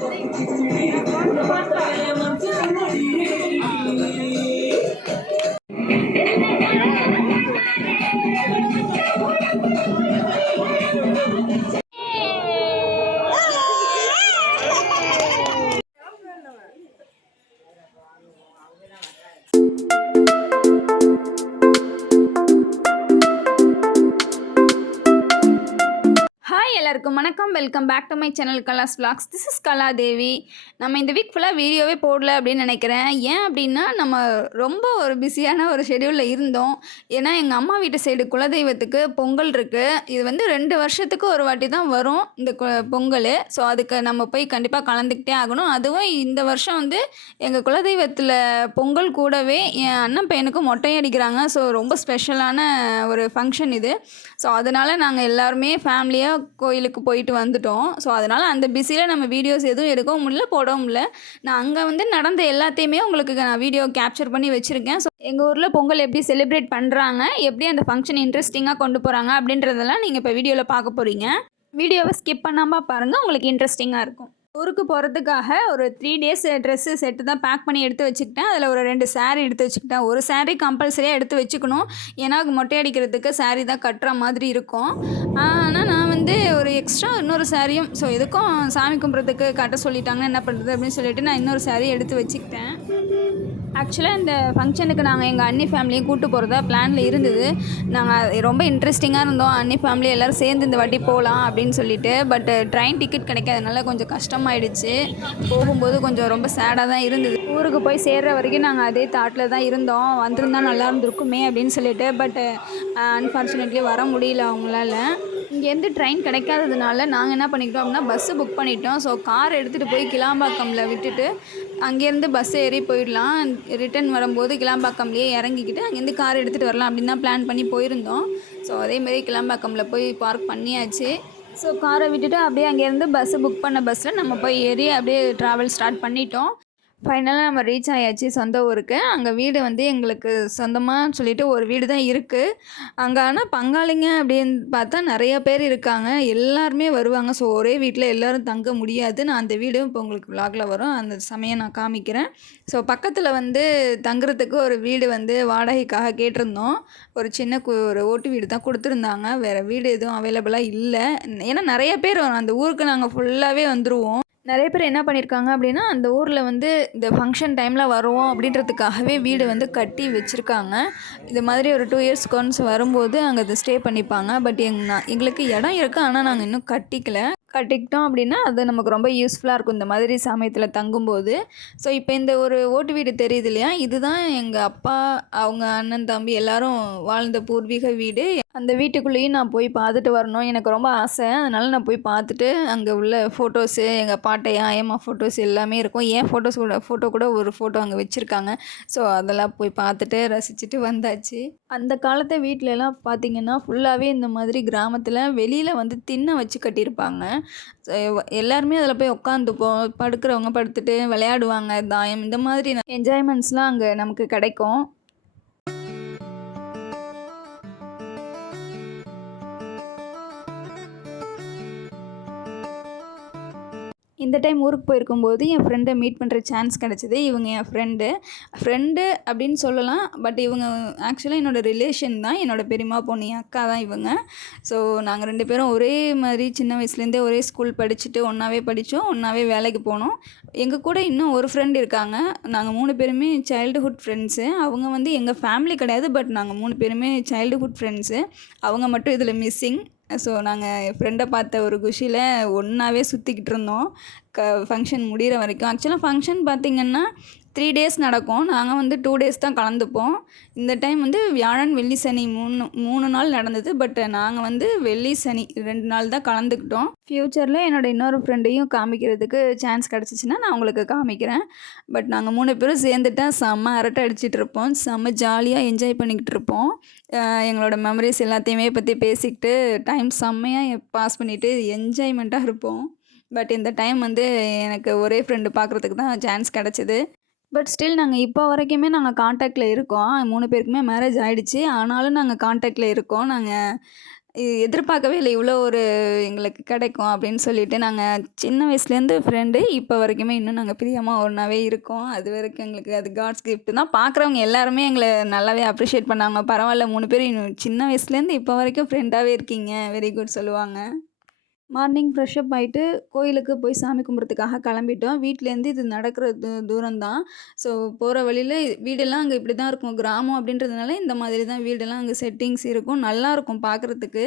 Thank you. வணக்கம். Welcome back to my channel Kala's vlogs. This is Kaladevi நம்ம இந்த week ஃபுல்லாக வீடியோவே போடல அப்படின்னு நினைக்கிறேன். ஏன் அப்படின்னா நம்ம ரொம்ப ஒரு பிஸியான ஒரு ஷெடியூலில் இருந்தோம். ஏன்னா எங்கள் அம்மா வீட்டு சைடு குலதெய்வத்துக்கு பொங்கல் இருக்குது இது வந்து ரெண்டு வருஷத்துக்கு ஒரு வாட்டி தான் வரும் இந்த கு பொங்கல். ஸோ அதுக்கு நம்ம போய் கண்டிப்பாக கலந்துக்கிட்டே ஆகணும். அதுவும் இந்த வருஷம் வந்து எங்கள் குலதெய்வத்தில் பொங்கல் கூடவே என் அண்ணன் பையனுக்கு மொட்டை அடிக்கிறாங்க. ஸோ ரொம்ப ஸ்பெஷலான ஒரு ஃபங்க்ஷன் இது. ஸோ அதனால் நாங்கள் எல்லாருமே ஃபேமிலியாக கோயிலுக்கு போயிட்டு வந்துட்டோம். ஸோ அதனால் அந்த பிஸியில் நம்ம வீடியோஸ் எதுவும் எடுக்கவும் முடியல போடவும் முடியல. நான் அங்கே வந்து நடந்த எல்லாத்தையுமே உங்களுக்கு நான் வீடியோ கேப்சர் பண்ணி வச்சுருக்கேன். ஸோ எங்கள் ஊரில் பொங்கல் எப்படி செலிப்ரேட் பண்ணுறாங்க எப்படி அந்த ஃபங்க்ஷன் இன்ட்ரெஸ்டிங்காக கொண்டு போகிறாங்க அப்படின்றதெல்லாம் நீங்கள் இப்போ வீடியோவில் பார்க்க போகிறீங்க வீடியோவை ஸ்கிப் பண்ணாமல் பாருங்கள் உங்களுக்கு இன்ட்ரெஸ்டிங்காக இருக்கும். ஊருக்கு போகிறதுக்காக ஒரு த்ரீ டேஸ் ட்ரெஸ்ஸு செட்டு தான் பேக் பண்ணி எடுத்து வச்சுக்கிட்டேன். அதில் ஒரு ரெண்டு சாரீ எடுத்து வச்சுக்கிட்டேன். ஒரு சாரீ கம்பல்சரியாக எடுத்து வச்சுக்கணும். ஏன்னா மொட்டை அடிக்கிறதுக்கு சாரீ தான் கட்டுற மாதிரி இருக்கும். ஆனால் நான் வந்து ஒரு எக்ஸ்ட்ரா இன்னொரு சாரியும் ஸோ எதுக்கும் சாமி கும்பிட்றதுக்கு கட்ட சொல்லிட்டாங்கன்னா என்ன பண்ணுறது அப்படின்னு சொல்லிட்டு நான் இன்னொரு சாரீ எடுத்து வச்சுக்கிட்டேன். ஆக்சுவலாக இந்த ஃபங்க்ஷனுக்கு நாங்கள் எங்கள் அண்ணி ஃபேமிலியும் கூட்டு போகிறதா பிளானில் இருந்தது. நாங்கள் ரொம்ப இன்ட்ரெஸ்டிங்காக இருந்தோம். அண்ணி ஃபேமிலி எல்லோரும் சேர்ந்து இந்த வாட்டி போகலாம் அப்படின்னு சொல்லிட்டு. பட் ட்ரெயின் டிக்கெட் கிடைக்காதனால கொஞ்சம் கஷ்டமாயிடுச்சு. போகும்போது கொஞ்சம் ரொம்ப சேடாக தான் இருந்தது. ஊருக்கு போய் சேர்ற வரைக்கும் நாங்கள் அதே தாட்டில் தான் இருந்தோம். வந்திருந்தா நல்லா இருந்திருக்குமே அப்படின்னு சொல்லிட்டு. பட் அன்ஃபார்ச்சுனேட்லி வர முடியல அவங்களால. இங்கேருந்து ட்ரெயின் கிடைக்காததுனால நாங்கள் என்ன பண்ணிக்கிட்டோம் அப்படின்னா பஸ்ஸு புக் பண்ணிட்டோம். ஸோ கார் எடுத்துகிட்டு போய் கிளாம்பாக்கம்ல விட்டுட்டு அங்கேருந்து பஸ் ஏறி போயிடலாம். ரிட்டர்ன் வரும்போது கிளாம்பாக்கம்லேயே இறங்கிக்கிட்டு அங்கேருந்து கார் எடுத்துகிட்டு வரலாம் அப்படின்னு தான் பிளான் பண்ணி போயிருந்தோம். ஸோ அதேமாரி கிளாம்பாக்கம்ல போய் பார்க் பண்ணியாச்சு. ஸோ காரை விட்டுட்டு அப்படியே அங்கேருந்து பஸ்ஸு புக் பண்ண பஸ்ஸில் நம்ம போய் ஏறி அப்படியே ட்ராவல் ஸ்டார்ட் பண்ணிட்டோம். ஃபைனலாக நம்ம ரீச் ஆயாச்சு சொந்த ஊருக்கு. அங்கே வீடு வந்து எங்களுக்கு சொந்தமாக சொல்லிட்டு ஒரு வீடு தான் இருக்குது அங்கே ஆனால் பங்காளிங்க அப்படின்னு பார்த்தா நிறைய பேர் இருக்காங்க. எல்லாருமே வருவாங்க. ஸோ ஒரே வீட்டில் எல்லோரும் தங்க முடியாது. நான் அந்த வீடும் இப்போ உங்களுக்கு vlogல வரும். அந்த சமயம் நான் காமிக்கிறேன். ஸோ பக்கத்தில் வந்து தங்குறதுக்கு ஒரு வீடு வந்து வாடகைக்காக கேட்டிருந்தோம். ஒரு சின்ன கு ஒரு ஓட்டு வீடு தான் கொடுத்துருந்தாங்க. வேறு வீடு எதுவும் அவைலபிளாக இல்லை. ஏன்னா நிறைய பேர் வரும் அந்த ஊருக்கு நாங்கள் ஃபுல்லாகவே வந்துடுவோம் நிறைய பேர் என்ன பண்ணியிருக்காங்க அப்படின்னா அந்த ஊரில் வந்து இந்த ஃபங்க்ஷன் டைமில் வருவோம் அப்படின்றதுக்காகவே வீடு வந்து கட்டி வச்சுருக்காங்க. இது மாதிரி ஒரு டூ இயர்ஸ் ஒன்ஸ் வரும்போது அங்கே அதை ஸ்டே பண்ணிப்பாங்க. பட் எங் நான் எங்களுக்கு இடம் இருக்குது ஆனால் நாங்கள் இன்னும் கட்டிக்கல. கட்டிக்கிட்டோம் அப்படின்னா அது நமக்கு ரொம்ப யூஸ்ஃபுல்லாக இருக்கும். இந்த மாதிரி சமயத்தில் தங்கும்போது. ஸோ இப்போ இந்த ஒரு ஓட்டு வீடு தெரியுது இல்லையா? இதுதான் எங்கள் அப்பா அவங்க அண்ணன் தம்பி எல்லாரும் வாழ்ந்த பூர்வீக வீடு. அந்த வீட்டுக்குள்ளேயும் நான் போய் பார்த்துட்டு வரணும். எனக்கு ரொம்ப ஆசை. அதனால் நான் போய் பார்த்துட்டு அங்கே உள்ள ஃபோட்டோஸு எங்கள் பாட்டையா ஏமா ஃபோட்டோஸ் எல்லாமே இருக்கும். ஏன் ஃபோட்டோஸ் கூட ஃபோட்டோ கூட ஒரு ஃபோட்டோ அங்கே வச்சுருக்காங்க. ஸோ அதெல்லாம் போய் பார்த்துட்டு ரசிச்சுட்டு வந்தாச்சு. அந்த காலத்து வீட்டிலலாம் பார்த்தீங்கன்னா ஃபுல்லாகவே இந்த மாதிரி கிராமத்தில் வெளியில் வந்து திண்ணை வச்சு கட்டியிருப்பாங்க. எல்லாருமே அதில் போய் உட்காந்துப்போம் படுக்கிறவங்க படுத்துட்டு விளையாடுவாங்க தாயம். இந்த மாதிரி என்ஜாய்மெண்ட்ஸ்லாம் அங்கே நமக்கு கிடைக்கும். இந்த டைம் ஊருக்கு போயிருக்கும்போது என் ஃப்ரெண்டை மீட் பண்ணுற சான்ஸ் கிடச்சிது. இவங்க என் ஃப்ரெண்டு ஃப்ரெண்டு அப்படின்னு சொல்லலாம் பட் இவங்க ஆக்சுவலாக என்னோடய ரிலேஷன் தான். என்னோடய பெரியம்மா பொண்ணு என் அக்கா தான் இவங்க. ஸோ நாங்கள் ரெண்டு பேரும் ஒரே மாதிரி சின்ன வயசுலேருந்தே ஒரே ஸ்கூல் படிச்சுட்டு ஒன்றாவே படித்தோம் ஒன்றாவே வேலைக்கு போனோம். எங்கள் கூட இன்னும் ஒரு ஃப்ரெண்ட் இருக்காங்க. நாங்கள் மூணு பேருமே சைல்டுஹுட் ஃப்ரெண்ட்ஸு அவங்க வந்து எங்கள் ஃபேமிலி கிடையாது பட் நாங்கள் மூணு பேருமே சைல்டுஹுட் ஃப்ரெண்ட்ஸு அவங்க மட்டும் இதில் மிஸ்ஸிங் ஸோ நாங்கள் என் ஃப்ரெண்டை பார்த்த ஒரு குஷியில் ஒன்றாவே சுற்றிக்கிட்டு இருந்தோம். க ஃபங்க்ஷன் முடிகிற வரைக்கும். ஆக்சுவலாக ஃபங்க்ஷன் பார்த்திங்கன்னா த்ரீ டேஸ் நடக்கும். நாங்கள் வந்து டூ டேஸ் தான் கலந்துப்போம். இந்த டைம் வந்து வியாழன் வெள்ளி சனி மூணு மூணு நாள் நடந்தது. பட் நாங்கள் வந்து வெள்ளி சனி ரெண்டு நாள் தான் கலந்துக்கிட்டோம். ஃப்யூச்சரில் என்னோடய இன்னொரு ஃப்ரெண்டையும் காமிக்கிறதுக்கு சான்ஸ் கிடச்சிச்சின்னா நான் உங்களுக்கு காமிக்கிறேன். பட் நாங்கள் மூணு பேரும் சேர்ந்துட்டா செம்ம அரட்டை அடிச்சிட்டு இருப்போம். செம்ம ஜாலியாக என்ஜாய் பண்ணிக்கிட்டு இருப்போம். எங்களோட மெமரிஸ் எல்லாத்தையுமே பற்றி பேசிக்கிட்டு டைம் செம்மையாக பாஸ் பண்ணிவிட்டு என்ஜாய்மெண்ட்டாக இருப்போம். பட் இந்த டைம் வந்து எனக்கு ஒரே ஃப்ரெண்டு பார்க்குறதுக்கு தான் சான்ஸ் கிடச்சிது. பட் ஸ்டில் நாங்கள் இப்போ வரைக்குமே நாங்கள் காண்டாக்டில் இருக்கோம். மூணு பேருக்குமே மேரேஜ் ஆகிடுச்சு ஆனாலும் நாங்கள் காண்டாக்டில் இருக்கோம். நாங்கள் எதிர்பார்க்கவே இல்லை. இவ்வளோ ஒரு எங்களுக்கு கிடைக்கும் அப்படின்னு சொல்லிட்டு நாங்கள் சின்ன வயசுலேருந்து ஃப்ரெண்டு இப்போ வரைக்குமே இன்னும் நாங்கள் பிரியமாக ஒன்றாவே இருக்கோம். அது வரைக்கும் எங்களுக்கு அது காட்ஸ் கிஃப்ட் தான். பார்க்குறவங்க எல்லாருமே எங்களை நல்லாவே அப்ரிஷியேட் பண்ணாங்க. பரவாயில்ல மூணு பேர் இன்னும் சின்ன வயசுலேருந்து இப்போ வரைக்கும் ஃப்ரெண்டாகவே இருக்கீங்க. வெரி குட் சொல்லுவாங்க. மார்னிங் ஃப்ரெஷ்அப் ஆகிட்டு கோயிலுக்கு போய் சாமி கும்பிட்றதுக்காக கிளம்பிட்டோம். வீட்டிலேருந்து இது நடக்கிற தூரம் தான் ஸோ போகிற வழியில் வீடெல்லாம் அங்கே இப்படி தான் இருக்கும். கிராமம் அப்படின்றதுனால இந்த மாதிரி தான் வீடெல்லாம் அங்கே செட்டிங்ஸ் இருக்கும். நல்லாயிருக்கும் பார்க்குறதுக்கு.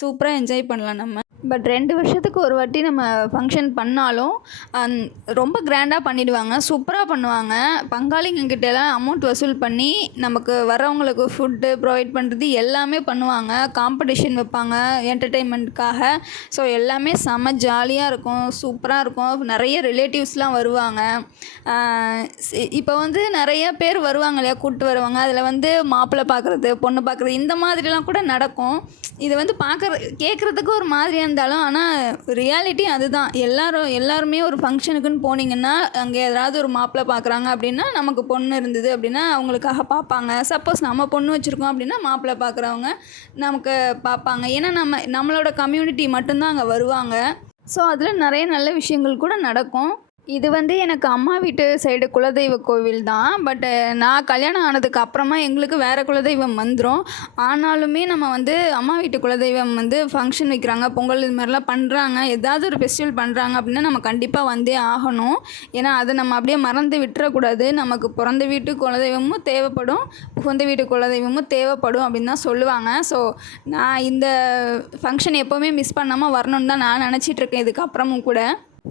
சூப்பராக என்ஜாய் பண்ணலாம் நம்ம. பட் ரெண்டு வருஷத்துக்கு ஒரு வாட்டி நம்ம ஃபங்க்ஷன் பண்ணாலும் அந் ரொம்ப கிராண்டாக பண்ணிடுவாங்க சூப்பராக பண்ணுவாங்க. பங்காளிங்க எல்லாம் அமௌண்ட் வசூல் பண்ணி நமக்கு வரவங்களுக்கு ஃபுட்டு ப்ரொவைட் பண்ணுறது எல்லாமே பண்ணுவாங்க. காம்படிஷன் வைப்பாங்க என்டர்டெயின்மெண்ட்காக ஸோ எல்லாமே செம ஜாலியாக இருக்கும் சூப்பராக இருக்கும். நிறைய ரிலேட்டிவ்ஸ்லாம் வருவாங்க. இப்போ வந்து நிறைய பேர் வருவாங்க இல்லையா கூப்பிட்டு வருவாங்க. அதில் வந்து மாப்பிள்ளை பார்க்குறது பொண்ணு பார்க்குறது இந்த மாதிரிலாம் கூட நடக்கும். இது வந்து பார்க்க பார்க்குற கேட்குறதுக்கு ஒரு மாதிரியாக இருந்தாலும் ஆனால் ரியாலிட்டி அதுதான். எல்லாரும் எல்லாருமே ஒரு ஃபங்க்ஷனுக்குன்னு போனீங்கன்னா அங்கே ஏதாவது ஒரு மாப்பிள்ளை பார்க்குறாங்க அப்படின்னா நமக்கு பொண்ணு இருந்தது அப்படின்னா அவங்களுக்காக பார்ப்பாங்க. சப்போஸ் நம்ம பொண்ணு வச்சுருக்கோம் அப்படின்னா மாப்பிள்ளை பார்க்குறவங்க நமக்கு பார்ப்பாங்க. ஏன்னா நம்ம நம்மளோட கம்யூனிட்டி மட்டும்தான் அங்கே வருவாங்க. ஸோ அதில் நிறைய நல்ல விஷயங்கள் கூட நடக்கும். இது வந்து எனக்கு அம்மா வீட்டு சைடு குலதெய்வ கோவில் தான். பட்டு நான் கல்யாணம் ஆனதுக்கு அப்புறமா எங்களுக்கு வேறு குலதெய்வம் வந்துடும் ஆனாலுமே நம்ம வந்து அம்மா வீட்டு குலதெய்வம் வந்து ஃபங்க்ஷன் வைக்கிறாங்க பொங்கல் இது மாதிரிலாம் பண்ணுறாங்க ஏதாவது ஒரு ஃபெஸ்டிவல் பண்ணுறாங்க அப்படின்னா நம்ம கண்டிப்பாக வந்தே ஆகணும். ஏன்னா அதை நம்ம அப்படியே மறந்து விட்டுறக்கூடாது. நமக்கு பிறந்த வீட்டு குலதெய்வமும் தேவைப்படும் புகுந்த வீட்டு குலதெய்வமும் தேவைப்படும் அப்படின்னு தான் சொல்லுவாங்க. ஸோ நான் இந்த ஃபங்க்ஷன் எப்போவுமே மிஸ் பண்ணாமல் வரணும்னு தான் நான் நினச்சிட்டு இருக்கேன் இதுக்கப்புறமும் கூட.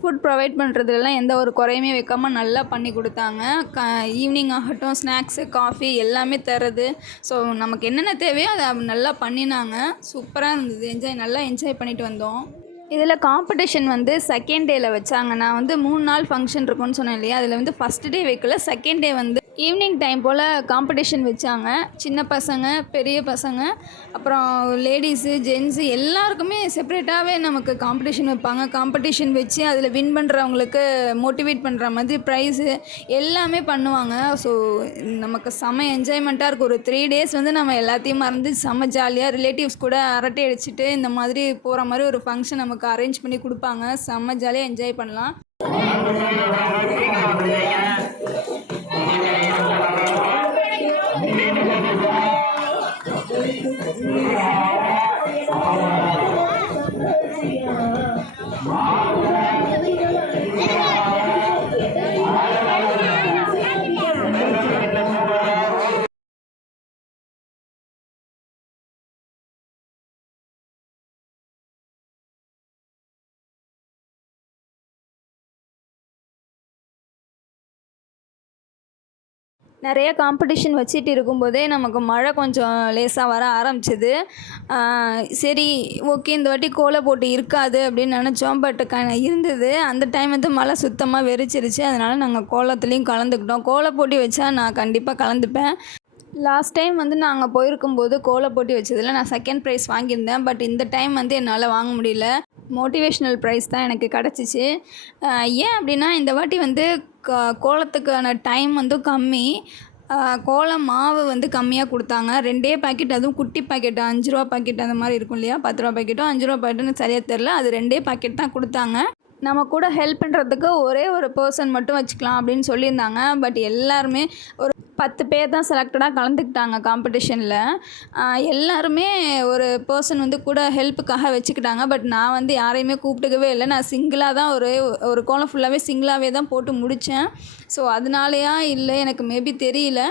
ஃபுட் ப்ரொவைட் பண்ணுறதுலலாம் எந்த ஒரு குறையுமே வைக்காமல் நல்லா பண்ணி கொடுத்தாங்க. க ஈவினிங் ஆகட்டும் ஸ்நாக்ஸு காஃபி எல்லாமே தர்றது. ஸோ நமக்கு என்னென்ன தேவையோ அதை நல்லா பண்ணினாங்க. சூப்பராக இருந்தது. என்ஜாய் நல்லா என்ஜாய் பண்ணிட்டு வந்தோம். இதில் காம்படிஷன் வந்து செகண்ட் டேயில் வச்சாங்க. நான் வந்து மூணு நாள் ஃபங்க்ஷன் இருக்கும்னு சொன்னேன் இல்லையா? அதில் வந்து ஃபஸ்ட் டே வைக்கல செகண்ட் டே வந்து ஈவினிங் டைம் போல் காம்படிஷன் வச்சாங்க. சின்ன பசங்க பெரிய பசங்க அப்புறம் லேடிஸு ஜென்ஸு எல்லாருக்குமே செப்ரேட்டாகவே நமக்கு காம்படிஷன் வைப்பாங்க. காம்படிஷன் வச்சு அதில் வின் பண்ணுறவங்களுக்கு மோட்டிவேட் பண்ணுற மாதிரி ப்ரைஸு எல்லாமே பண்ணுவாங்க. ஸோ நமக்கு செம என்ஜாய்மெண்ட்டாக இருக்கும். ஒரு த்ரீ டேஸ் வந்து நம்ம எல்லாத்தையும் மறந்து செம ஜாலியாக ரிலேட்டிவ்ஸ் கூட அரட்டை அடிச்சுட்டு இந்த மாதிரி போகிற மாதிரி ஒரு ஃபங்க்ஷன் நமக்கு அரேஞ்ச் பண்ணி கொடுப்பாங்க. செம்ம ஜாலியாக என்ஜாய் பண்ணலாம். நிறைய காம்படிஷன் வச்சுட்டு இருக்கும்போதே நமக்கு மழை கொஞ்சம் லேசாக வர ஆரம்பிச்சது. சரி ஓகே இந்த வாட்டி கோலை போட்டு இருக்காது அப்படின்னு நினச்சோம். பட் க இருந்தது. அந்த டைம் வந்து மழை சுத்தமாக வெறிச்சிருச்சு. அதனால் நாங்கள் கோலத்துலேயும் கலந்துக்கிட்டோம். கோலை போட்டி வச்சா நான் கண்டிப்பாக கலந்துப்பேன். லாஸ்ட் டைம் வந்து நாங்கள் போயிருக்கும்போது கோலை போட்டி வச்சதில் நான் செகண்ட் ப்ரைஸ் வாங்கியிருந்தேன். பட் இந்த டைம் வந்து என்னால் வாங்க முடியல. மோட்டிவேஷ்னல் ப்ரைஸ் தான் எனக்கு கிடச்சிச்சு. ஏன் அப்படின்னா இந்த வாட்டி வந்து க கோலத்துக்கான டைம் வந்து கம்மி. கோலம் மாவு வந்து கம்மியாக கொடுத்தாங்க. ரெண்டே பாக்கெட் அதுவும் குட்டி பாக்கெட் அஞ்சு ரூபா பாக்கெட் அந்த மாதிரி இருக்கும் இல்லையா? பத்து ரூபா பாக்கெட்டோ அஞ்சு ரூபா பாக்கெட்டுன்னு சரியாக தெரில அது ரெண்டே பாக்கெட் தான் கொடுத்தாங்க. நம்ம கூட ஹெல்ப் பண்ணுறதுக்கு ஒரே ஒரு பர்சன் மட்டும் வச்சுக்கலாம் அப்படின்னு சொல்லியிருந்தாங்க. பட் எல்லாருமே ஒரு பத்து பேர் தான் செலக்டடாக கலந்துக்கிட்டாங்க காம்படிஷனில் எல்லாருமே ஒரு பர்சன் வந்து கூட ஹெல்ப்புக்காக வச்சுக்கிட்டாங்க. பட் நான் வந்து யாரையுமே கூப்பிட்டுக்கவே இல்லை. நான் சிங்கிளாக தான் ஒரு ஒரு கோலம் ஃபுல்லாகவே சிங்கிளாகவே தான் போட்டு முடித்தேன். ஸோ அதனாலயா இல்லை எனக்கு மேபி தெரியல.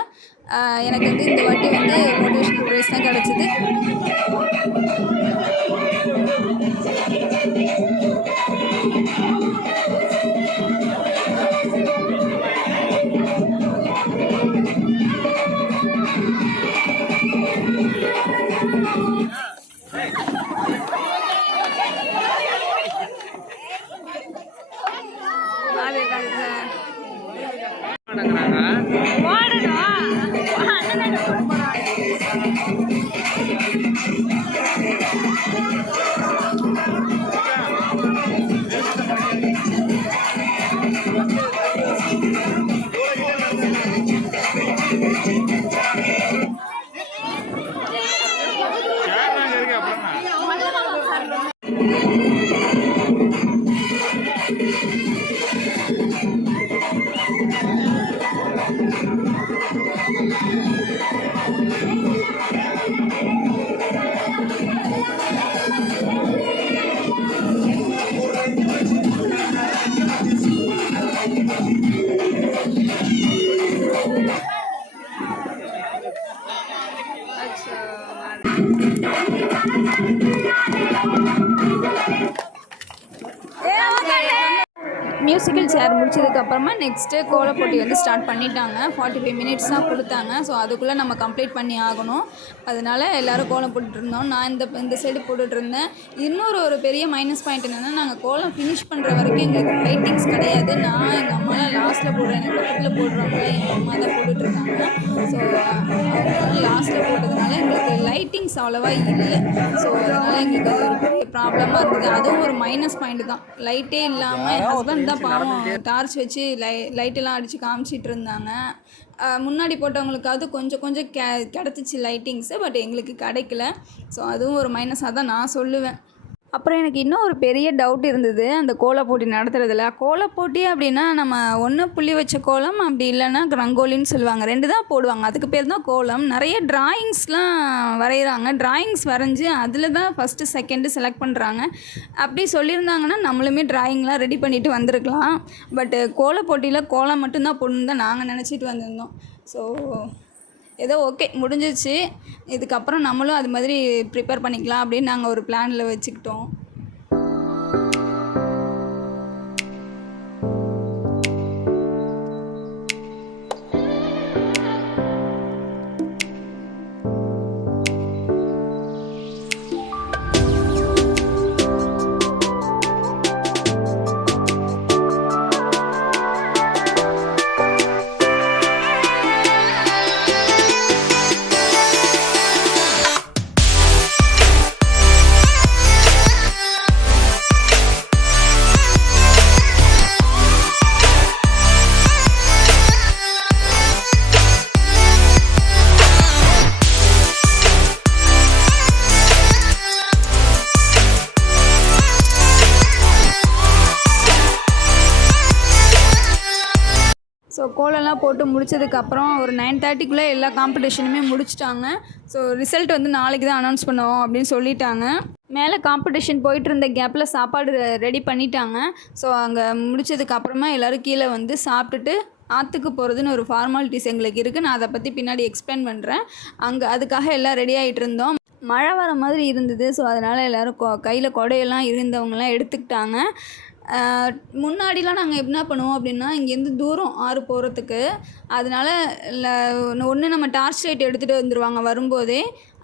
எனக்கு வந்து இந்த வாட்டி வந்து மோட்டிவேஷனல் ப்ரைஸ் தான் கிடச்சிது. अच्छा மியூசிக்கல் சேர் முடிச்சதுக்கப்புறமா நெக்ஸ்ட்டு கோலம் போட்டி வந்து ஸ்டார்ட் பண்ணிட்டாங்க. ஃபார்ட்டி ஃபைவ் மினிட்ஸ் தான் கொடுத்தாங்க. ஸோ அதுக்குள்ளே நம்ம கம்ப்ளீட் பண்ணி ஆகணும். அதனால எல்லோரும் கோலம் போட்டுட்டு இருந்தோம். நான் இந்த இந்த சைடு போட்டுட்டு இருந்தேன். இன்னொரு ஒரு பெரிய மைனஸ் பாயிண்ட் என்னென்னா நாங்கள் கோலம் ஃபினிஷ் பண்ணுற வரைக்கும் எங்களுக்கு லைட்டிங்ஸ் கிடையாது. நான் எங்கள் அம்மாலாம் லாஸ்ட்டில் போடுறேன் எனக்கு பக்கத்தில் போடுறவங்க எங்கள் அம்மா தான் போட்டுட்டு இருக்காங்க. ஸோ அவங்க லாஸ்ட்டில் போட்டதுனால எங்களுக்கு லைட்டிங்ஸ் அவ்வளோவா இல்லை. ஸோ அதனால் எங்களுக்கு அது ஒரு பெரிய ப்ராப்ளமாக இருந்தது. அதுவும் ஒரு மைனஸ் பாயிண்ட் தான். லைட்டே இல்லாமல் என் ஹஸ்பண்ட் தான் பாவம் டார்ச் வச்சு லை லைட்டெல்லாம் அடித்து காமிச்சிட்டு இருந்தாங்க. முன்னாடி போட்டவங்களுக்காவது கொஞ்சம் கொஞ்சம் கெ கிடச்சிச்சு லைட்டிங்ஸு பட் எங்களுக்கு கிடைக்கல. ஸோ அதுவும் ஒரு மைனஸாக தான் நான் சொல்லுவேன். அப்புறம் எனக்கு இன்னும் ஒரு பெரிய டவுட் இருந்தது அந்த கோலப் போட்டி நடத்துறதுல. கோலப் போட்டி அப்படின்னா நம்ம ஒன்று புள்ளி வச்ச கோலம் அப்படி இல்லைன்னா ரங்கோலின்னு சொல்லுவாங்க. ரெண்டு தான் போடுவாங்க. அதுக்கு பேர் தான் கோலம். நிறைய டிராயிங்ஸ்லாம் வரைகிறாங்க டிராயிங்ஸ் வரைஞ்சி அதில் தான் ஃபஸ்ட்டு செகண்டு செலக்ட் பண்ணுறாங்க அப்படி சொல்லியிருந்தாங்கன்னா நம்மளுமே டிராயிங்லாம் ரெடி பண்ணிட்டு வந்திருக்கலாம். பட்டு கோலப் போட்டியில் கோலம் மட்டும்தான் போடணுன்னு தான் நாங்கள் நினச்சிட்டு வந்திருந்தோம். ஸோ ஏதோ ஓகே முடிஞ்சிச்சு இதுக்கப்புறம் நம்மளும் அது மாதிரி ப்ரிப்பேர் பண்ணிக்கலாம் அப்படின்னு நாங்கள் ஒரு பிளானில் வச்சுக்கிட்டோம். போட்டு முடிச்சதுக்கப்புறம் ஒரு நைன் தேர்ட்டிக்குள்ளே எல்லா காம்படிஷனுமே முடிச்சிட்டாங்க. ஸோ ரிசல்ட் வந்து நாளைக்கு தான் அனௌன்ஸ் பண்ணுவோம் அப்படின்னு சொல்லிட்டாங்க. மேலே காம்படிஷன் போயிட்டு இருந்த கேப்பில் சாப்பாடு ரெடி பண்ணிட்டாங்க. ஸோ அங்கே முடிச்சதுக்கப்புறமா எல்லோரும் கீழே வந்து சாப்பிட்டுட்டு ஆற்றுக்கு போகிறதுன்னு ஒரு ஃபார்மாலிட்டிஸ் எங்களுக்கு இருக்குது நான் அதை பற்றி பின்னாடி எக்ஸ்பிளைன் பண்ணுறேன் அங்கே அதுக்காக எல்லாம் ரெடி ஆகிட்டு இருந்தோம். மழை வர மாதிரி இருந்தது. ஸோ அதனால் எல்லோரும் கொ கையில் கொடையெல்லாம் இருந்தவங்கலாம் எடுத்துக்கிட்டாங்க. முன்னாடிலாம் நாங்கள் என்ன பண்ணுவோம் அப்படின்னா இங்கேருந்து தூரம் ஆறு போகிறதுக்கு அதனால ஒன்று நம்ம டார்ச் லைட் எடுத்துகிட்டு வந்துடுவாங்க வரும்போதே.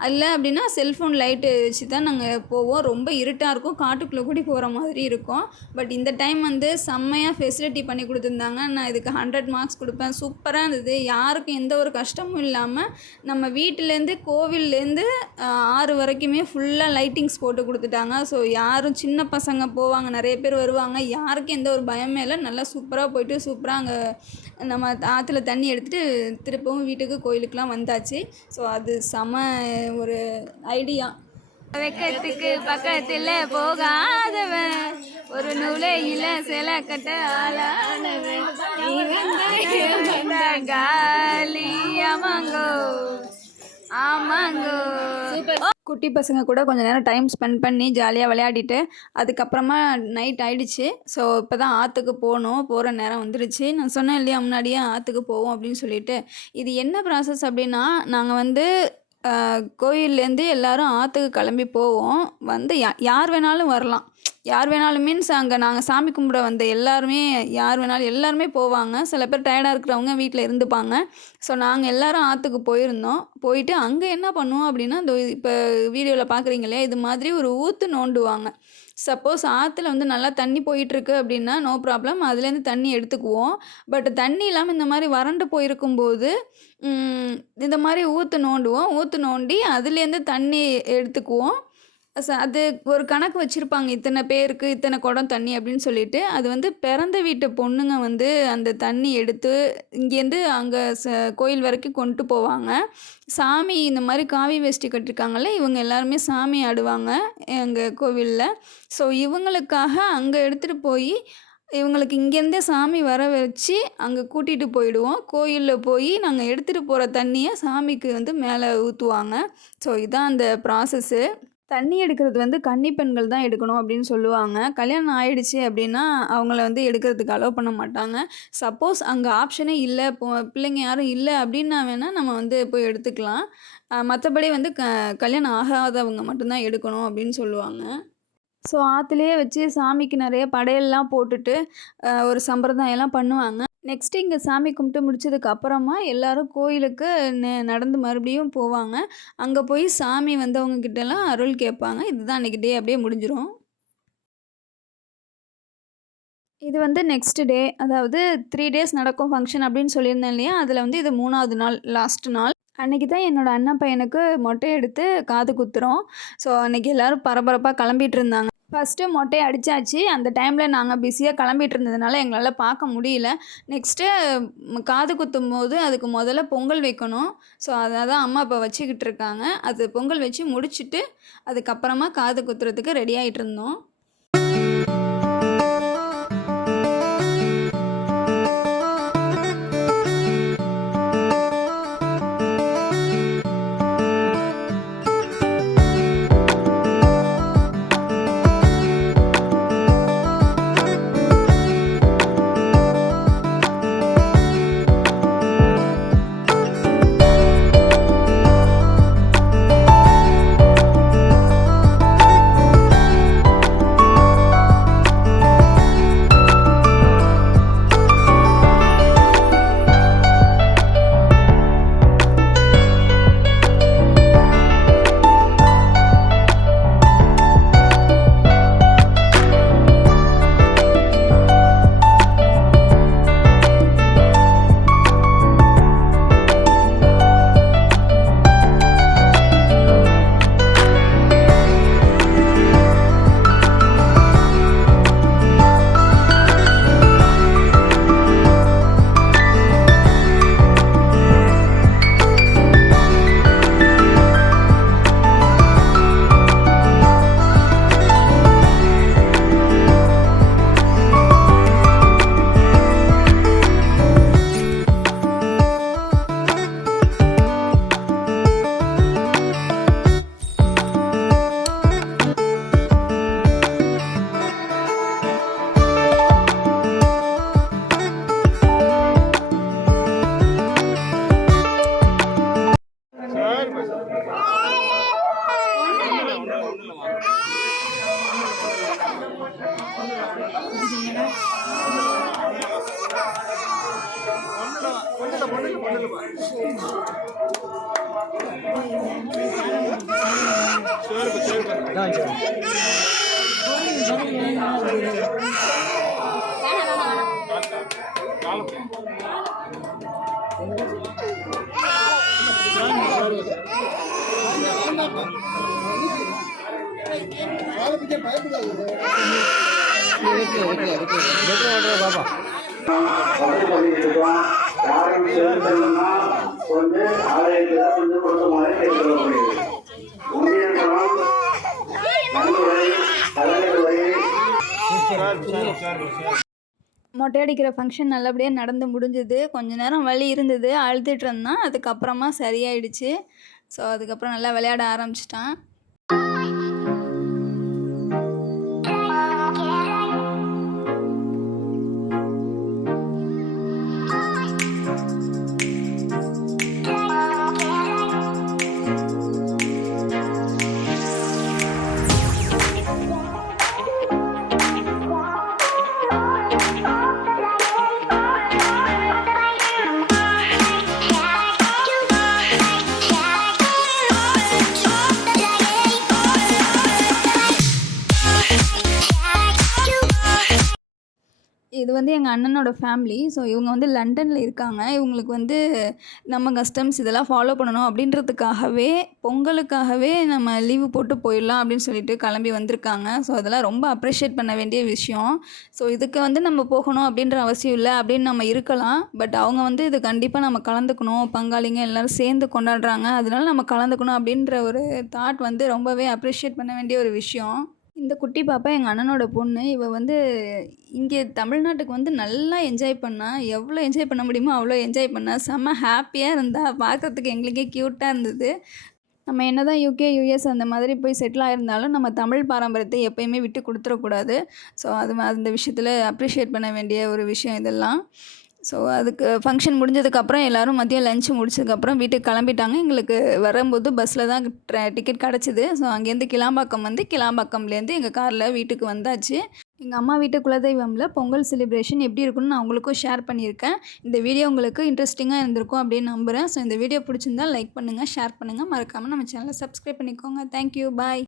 இல்லை அப்படின்னா செல்ஃபோன் லைட்டு வச்சு தான் நாங்கள் போவோம். ரொம்ப இருட்டாக இருக்கும். காட்டுக்குள்ளே கூடி போகிற மாதிரி இருக்கும். பட் இந்த டைம் வந்து செம்மையாக ஃபெசிலிட்டி பண்ணி கொடுத்துருந்தாங்க. நான் இதுக்கு ஹண்ட்ரட் மார்க்ஸ் கொடுப்பேன். சூப்பராக இருந்தது. யாருக்கும் எந்த ஒரு கஷ்டமும் இல்லாமல் நம்ம வீட்டிலேருந்து கோவில்லேருந்து ஆறு வரைக்குமே ஃபுல்லாக லைட்டிங்ஸ் போட்டு கொடுத்துட்டாங்க. ஸோ யாரும் சின்ன பசங்க போவாங்க. நிறைய பேர் வருவாங்க. யாருக்கும் எந்த ஒரு பயமே இல்லை. நல்லா சூப்பராக போயிட்டு சூப்பராக அங்கே நம்ம ஆற்றுல தண்ணி எடுத்துகிட்டு திருப்பவும் வீட்டுக்கு கோயிலுக்கெலாம் வந்தாச்சு. ஸோ அது செம ஒரு ஐடியா வெக்கத்துக்கு பக்கத்தில் போகாதவன். ஒரு நுழையில சில கட்ட ஆளானவன். காலி. ஆமாங்கோ. ஆமாங்கோ. குட்டி பசங்க கூட கொஞ்சம் நேரம் டைம் ஸ்பெண்ட் பண்ணி ஜாலியாக விளையாடிட்டு அதுக்கப்புறமா நைட் ஆயிடுச்சு. ஸோ இப்போ தான் ஆற்றுக்கு போகணும். போகிற நேரம் வந்துருச்சு. நான் சொன்னேன் இல்லையா முன்னாடியே ஆற்றுக்கு போவோம் அப்படின்னு சொல்லிட்டு. இது என்ன ப்ராசஸ் அப்படின்னா நாங்கள் வந்து கோயில்லேருந்து எல்லாரும் ஆற்றுக்கு கிளம்பி போவோம். வந்து யா யார் வேணாலும் வரலாம். யார் வேணாலும் மீன்ஸ் அங்கே நாங்கள் சாமி கும்பிட வந்த எல்லாருமே யார் வேணாலும் எல்லாருமே போவாங்க. சில பேர் டயர்டாக இருக்கிறவங்க வீட்டில் இருந்துப்பாங்க. ஸோ நாங்கள் எல்லாரும் ஆற்றுக்கு போயிருந்தோம். போயிட்டு அங்கே என்ன பண்ணுவோம் அப்படின்னா இந்த இப்போ வீடியோவில் பார்க்குறீங்களே இது மாதிரி ஒரு ஊற்று நோண்டுவாங்க. சப்போஸ் ஆற்றுல வந்து நல்லா தண்ணி போயிட்டுருக்கு அப்படின்னா நோ ப்ராப்ளம் அதுலேருந்து தண்ணி எடுத்துக்குவோம். பட் தண்ணி இல்லாமல் இந்த மாதிரி வறண்டு போயிருக்கும்போது இந்த மாதிரி ஊற்று நோண்டுவோம். ஊற்று நோண்டி அதுலேருந்து தண்ணி எடுத்துக்குவோம். ச அது ஒரு கணக்கு வச்சுருப்பாங்க. இத்தனை பேருக்கு இத்தனை குடம் தண்ணி அப்படின்னு சொல்லிட்டு. அது வந்து பிறந்த வீட்டு பொண்ணுங்க வந்து அந்த தண்ணி எடுத்து இங்கேருந்து அங்கே ச கோயில் வரைக்கும் கொண்டு போவாங்க. சாமி இந்த மாதிரி காவி வேஷ்டி கட்டிருக்காங்கல்ல இவங்க எல்லாருமே சாமி ஆடுவாங்க எங்கள் கோவிலில். ஸோ இவங்களுக்காக அங்கே எடுத்துகிட்டு போய் இவங்களுக்கு இங்கேருந்தே சாமி வர வச்சு அங்கே கூட்டிகிட்டு போயிடுவோம். கோயிலில் போய் நாங்கள் எடுத்துகிட்டு போகிற தண்ணியை சாமிக்கு வந்து மேலே ஊற்றுவாங்க ஸோ இதுதான் அந்த ப்ராசஸ்ஸு தண்ணி எடுக்கிறது வந்து கன்னி பெண்கள் தான் எடுக்கணும் அப்படின்னு சொல்லுவாங்க. கல்யாணம் ஆயிடுச்சு அப்படின்னா அவங்கள வந்து எடுக்கிறதுக்கு அலோவ் பண்ண மாட்டாங்க. சப்போஸ் அங்கே ஆப்ஷனே இல்லை இப்போ பிள்ளைங்க யாரும் இல்லை அப்படின்னா வேணால் நம்ம வந்து போய் எடுத்துக்கலாம். மற்றபடி வந்து க கல்யாணம் ஆகாதவங்க மட்டும்தான் எடுக்கணும் அப்படின்னு சொல்லுவாங்க. ஸோ ஆற்றுலேயே வச்சு சாமிக்கு நிறைய படையெல்லாம் போட்டுட்டு ஒரு சம்பிரதாயம்லாம் பண்ணுவாங்க. நெக்ஸ்ட்டு இங்கே சாமி கும்பிட்டு முடிச்சதுக்கு அப்புறமா எல்லாரும் கோயிலுக்கு நெ- நடந்து மறுபடியும் போவாங்க. அங்கே போய் சாமி வந்தவங்க கிட்டலாம் அருள் கேட்பாங்க. இதுதான் அன்றைக்கி டே அப்படியே முடிஞ்சிடும் இது வந்து நெக்ஸ்ட் டே அதாவது த்ரீ டேஸ் நடக்கும் ஃபங்க்ஷன் அப்படின்னு சொல்லியிருந்தேன் இல்லையா? அதில் வந்து இது மூணாவது நாள் லாஸ்ட் நாள். அன்றைக்கி தான் என்னோடய அண்ணன் பையனுக்கு மொட்டை எடுத்து காது குத்துறோம். ஸோ அன்றைக்கி எல்லோரும் பரபரப்பாக கிளம்பிட்டு இருந்தாங்க. ஃபஸ்ட்டு மொட்டை அடித்தாச்சு அந்த டைமில் நாங்கள் பிஸியாக கிளம்பிட்டு இருந்ததுனால எங்களால் பார்க்க முடியல. நெக்ஸ்ட்டு காது குத்தும் போது அதுக்கு முதல்ல பொங்கல் வைக்கணும். ஸோ அதை தான் அம்மா இப்போ வச்சுக்கிட்டு இருக்காங்க. அது பொங்கல் வச்சு முடிச்சுட்டு அதுக்கப்புறமா காது குத்துறதுக்கு ரெடி ஆகிட்டு இருந்தோம். வந்து பண்ணியிருக்கோம் யாரும் சேர்ந்தோம்னா வந்து ஆலயத்தில் வந்து மொட்டை அடிக்கிற ஃபங்க்ஷன் நல்லபடியாக நடந்து முடிஞ்சுது. கொஞ்ச நேரம் வலி இருந்தது அழுதுட்டு இருந்தான். அதுக்கப்புறமா சரியாயிடுச்சு. ஸோ அதுக்கப்புறம் நல்லா விளையாட ஆரம்பிச்சிட்டான். இது வந்து எங்கள் அண்ணனோட ஃபேமிலி ஸோ இவங்க வந்து லண்டனில் இருக்காங்க. இவங்களுக்கு வந்து நம்ம கஸ்டம்ஸ் இதெல்லாம் ஃபாலோ பண்ணணும் அப்படின்றதுக்காகவே பொங்கலுக்காகவே நம்ம லீவு போட்டு போயிடலாம் அப்படின்னு சொல்லிட்டு கிளம்பி வந்திருக்காங்க. ஸோ அதெல்லாம் ரொம்ப அப்ரிஷியேட் பண்ண வேண்டிய விஷயம். ஸோ இதுக்கு வந்து நம்ம போகணும் அப்படின்ற அவசியம் இல்லை அப்படின்னு நம்ம இருக்கலாம். பட் அவங்க வந்து இது கண்டிப்பாக நம்ம கலந்துக்கணும். பங்காளிங்க எல்லோரும் சேர்ந்து கொண்டாடுறாங்க. அதனால நம்ம கலந்துக்கணும் அப்படின்ற ஒரு தாட் வந்து ரொம்பவே அப்ரிஷியேட் பண்ண வேண்டிய ஒரு விஷயம். இந்த குட்டி பாப்பா எங்கள் அண்ணனோட பொண்ணு. இவள் வந்து இங்கே தமிழ்நாட்டுக்கு வந்து நல்லா என்ஜாய் பண்ணா எவ்வளோ என்ஜாய் பண்ண முடியுமோ அவ்வளோ என்ஜாய் பண்ணா செம்ம ஹாப்பியாக இருந்தா பார்க்கறதுக்கு எங்களுக்கே க்யூட்டாக இருந்தது. நம்ம என்ன தான் யூகே யூஎஸ் அந்த மாதிரி போய் செட்டில் ஆயிருந்தாலும் நம்ம தமிழ் பாரம்பரியத்தை எப்பயுமே விட்டு கொடுத்துடக்கூடாது ஸோ அது அந்த விஷயத்தில் அப்ரிஷியேட் பண்ண வேண்டிய ஒரு விஷயம் இதெல்லாம். ஸோ அதுக்கு ஃபங்க்ஷன் முடிஞ்சதுக்கப்புறம் எல்லோரும் மதியம் லஞ்ச் முடிச்சதுக்கப்புறம் வீட்டுக்கு கிளம்பிட்டாங்க. எங்களுக்கு வரும்போது பஸ்ஸில் தான் டிக்கெட் கிடச்சிது. ஸோ அங்கேருந்து கிளாம்பாக்கம் வந்து கிளாம்பாக்கம்லேருந்து எங்கள் காரில் வீட்டுக்கு வந்தாச்சு. எங்கள் அம்மா வீட்டு குலதெய்வமில் பொங்கல் செலிப்ரேஷன் எப்படி இருக்குன்னு நான் உங்களுக்கும் ஷேர் பண்ணியிருக்கேன். இந்த வீடியோ உங்களுக்கு இன்ட்ரெஸ்டிங்காக இருந்திருக்கும் அப்படின்னு நம்புகிறேன் ஸோ இந்த வீடியோ பிடிச்சிருந்தா லைக் பண்ணுங்கள் ஷேர் பண்ணுங்கள் மறக்காமல் நம்ம சேனலை சப்ஸ்கிரைப் பண்ணிக்கோங்க. Thank you bye